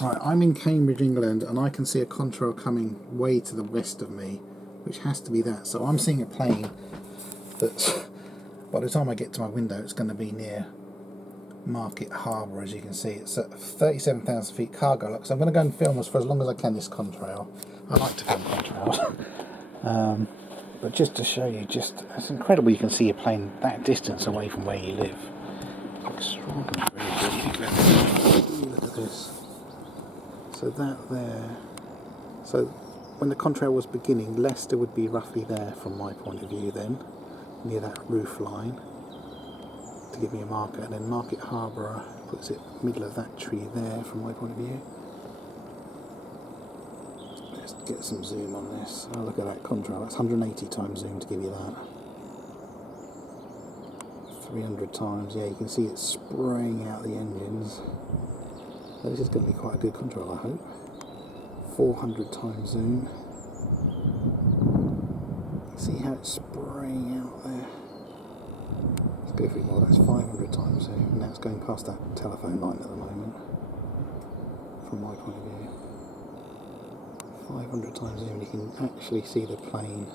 Right, I'm in Cambridge, England, and I can see a contrail coming way to the west of me, which has to be that. So I'm seeing a plane that's, by the time I get to my window, it's going to be near Market Harbour, as you can see. It's at 37,000 feet, Cargolux. I'm going to go and film this for as long as I can, this contrail. I like to film contrails. But just to show you, it's incredible you can see a plane that distance away from where you live. Extraordinary, really. Look at this. So that there, so when the contrail was beginning, Leicester would be roughly there from my point of view then, near that roof line, to give me a marker, and then Market Harbour puts it middle of that tree there from my point of view. Let's get some zoom on this. Oh, look at that contrail, that's 180 times zoom to give you that. 300 times, yeah, you can see it spraying out the engines. So this is going to be quite a good contrail, I hope. 400 times zoom. See how it's spraying out there? Let's go for more, that's 500 times zoom. Now it's going past that telephone line at the moment, from my point of view. 500 times zoom, you can actually see the plane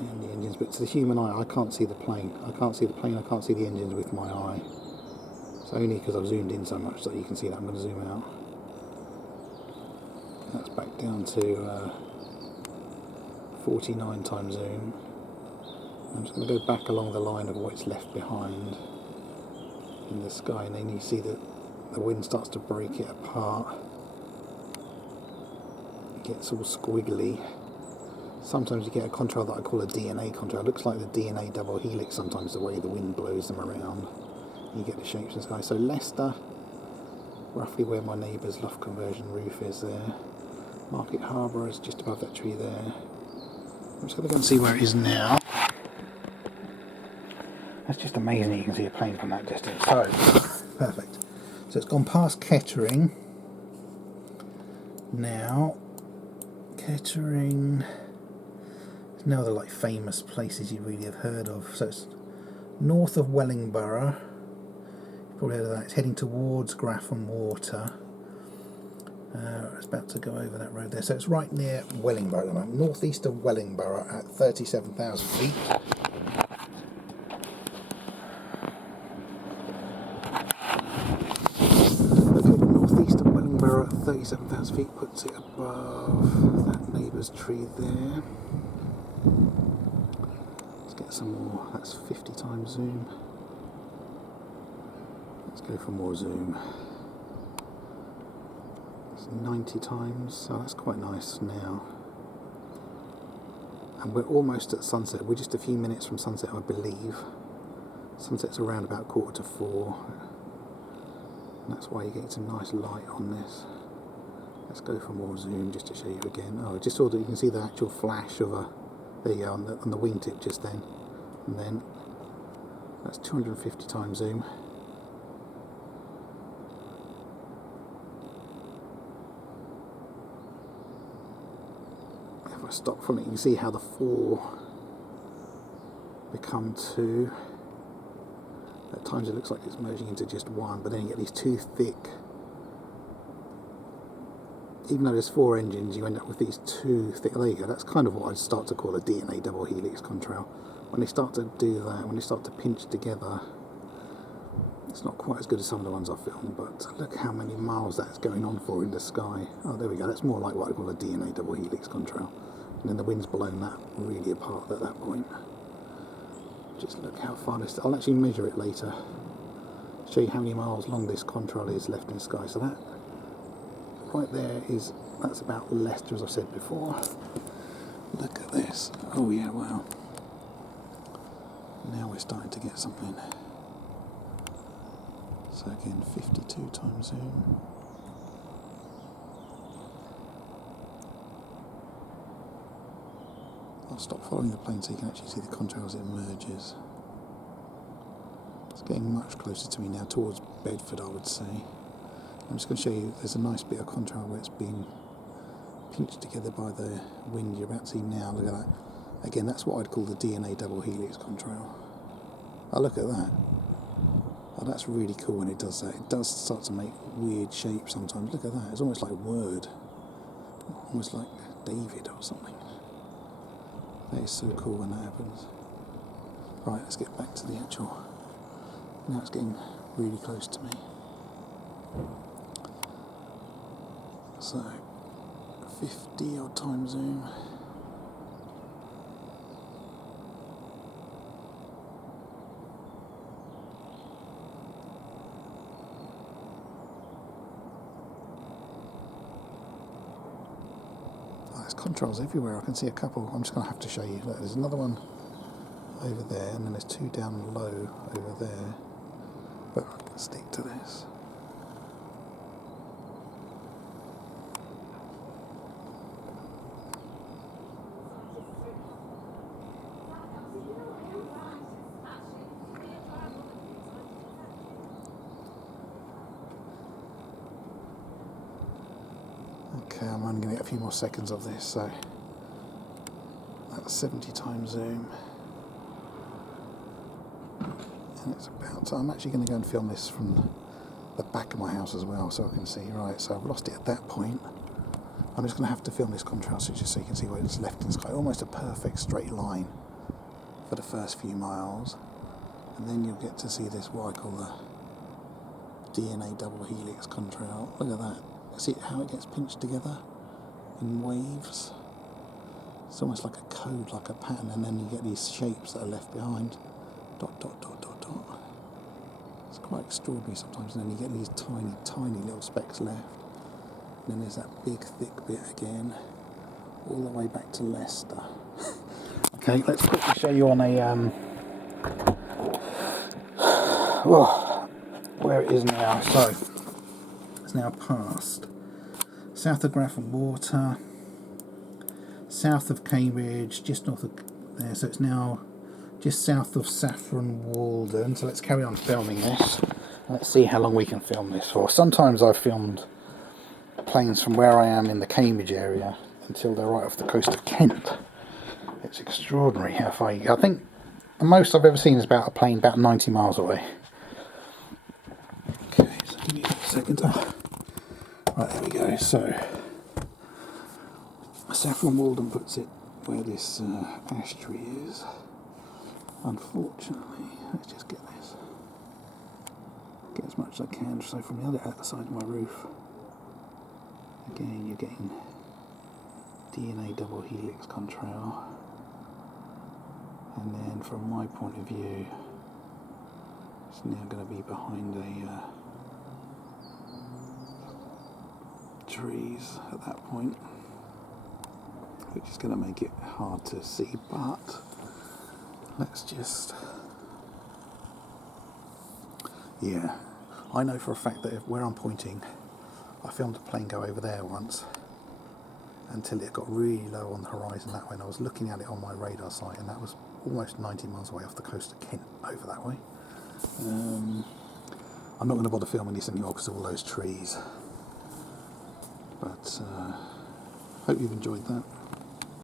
and the engines, but to the human eye I can't see the plane. I can't see the plane, I can't see the engines with my eye. It's only because I've zoomed in so much that you can see that. I'm going to zoom out. That's back down to 49 times zoom. I'm just going to go back along the line of what's left behind in the sky, and then you see that the wind starts to break it apart. It gets all squiggly. Sometimes you get a contrail that I call a DNA contrail. It looks like the DNA double helix sometimes, the way the wind blows them around. You get the shapes in the sky. So Leicester, roughly where my neighbour's loft conversion roof is there. Market Harbour is just above that tree there. I'm just going to go and see where it is now. That's just amazing that you can see a plane from that distance. So, perfect. So it's gone past Kettering. Now, Kettering, there's no other like famous places you really have heard of. So it's north of Wellingborough. Probably heard of that. It's heading towards Grafham Water. It's about to go over that road there. So it's right near Wellingborough at the moment, northeast of Wellingborough at 37,000 feet. Okay, northeast of Wellingborough at 37,000 feet puts it above that neighbour's tree there. Let's get some more. That's 50 times zoom. Let's go for more zoom. It's 90 times, so that's quite nice now. And we're almost at sunset. We're just a few minutes from sunset, I believe. Sunset's around about 4:45. And that's why you get some nice light on this. Let's go for more zoom just to show you again. Oh, I just saw that you can see the actual flash of a... There you go, on the wingtip just then. And then that's 250 times zoom. If I stop from it, you can see how the 4 become 2. At times it looks like it's merging into just 1, but then you get these 2 thick. Even though there's 4 engines, you end up with these 2 thick. There you go. That's kind of what I'd start to call a DNA double helix contrail. When they start to do that, when they start to pinch together, it's not quite as good as some of the ones I've filmed, but look how many miles that's going on for in the sky. Oh, there we go. That's more like what I call a DNA double helix contrail. And then the wind's blown that really apart at that point. Just look how far this... I'll actually measure it later. Show you how many miles long this contrail is left in the sky. So that right there is... That's about Leicester, as I said before. Look at this. Oh yeah, wow. Now we're starting to get something. So again, 52 times zoom. I'll stop following the plane so you can actually see the contrail as it merges. It's getting much closer to me now, towards Bedford I would say. I'm just going to show you, there's a nice bit of contrail where it's being pinched together by the wind. You're about to see now, look at that. Again, that's what I'd call the DNA double helix contrail. Oh, look at that. Oh, that's really cool when it does that. It does start to make weird shapes sometimes. Look at that. It's almost like Word. Almost like David or something. That is so cool when that happens. Right, let's get back to the actual... Now it's getting really close to me. So, 50 odd time zoom. There's contrails everywhere. I can see a couple. I'm just going to have to show you. Look, there's another one over there, and then there's two down low over there. But I can stick to this. Okay, I'm only going to get a few more seconds of this, so that's 70 times zoom. And it's about, so I'm actually going to go and film this from the back of my house as well, so I can see. Right, so I've lost it at that point. I'm just going to have to film this contrail just so you can see where it's left in the sky. Almost a perfect straight line for the first few miles. And then you'll get to see this, what I call the DNA double helix contrail. Look at that. See how it gets pinched together in waves? It's almost like a code, like a pattern, and then you get these shapes that are left behind. Dot, dot, dot, dot, dot. It's quite extraordinary sometimes, and then you get these tiny, tiny little specks left. And then there's that big, thick bit again, all the way back to Leicester. Okay, let's quickly show you on a, where it is now. So, it's now past south of Grafton Water, south of Cambridge, just north of there, so it's now just south of Saffron Walden. So let's carry on filming this. Let's see how long we can film this for. Sometimes I've filmed planes from where I am in the Cambridge area until they're right off the coast of Kent. It's extraordinary how far you go. I think the most I've ever seen is about a plane about 90 miles away. Okay, so give me a second. Right, there we go. So, Saffron Walden puts it where this ash tree is. Unfortunately, let's just get this. Get as much as I can. So from the other side of my roof, again, you're getting DNA double helix contrail. And then from my point of view, it's now going to be behind a trees at that point, which is going to make it hard to see, but let's just, yeah, I know for a fact that where I'm pointing, I filmed a plane go over there once until it got really low on the horizon that way, and I was looking at it on my radar sight, and that was almost 90 miles away off the coast of Kent over that way. I'm not going to bother filming this anymore because of all those trees. But hope you've enjoyed that.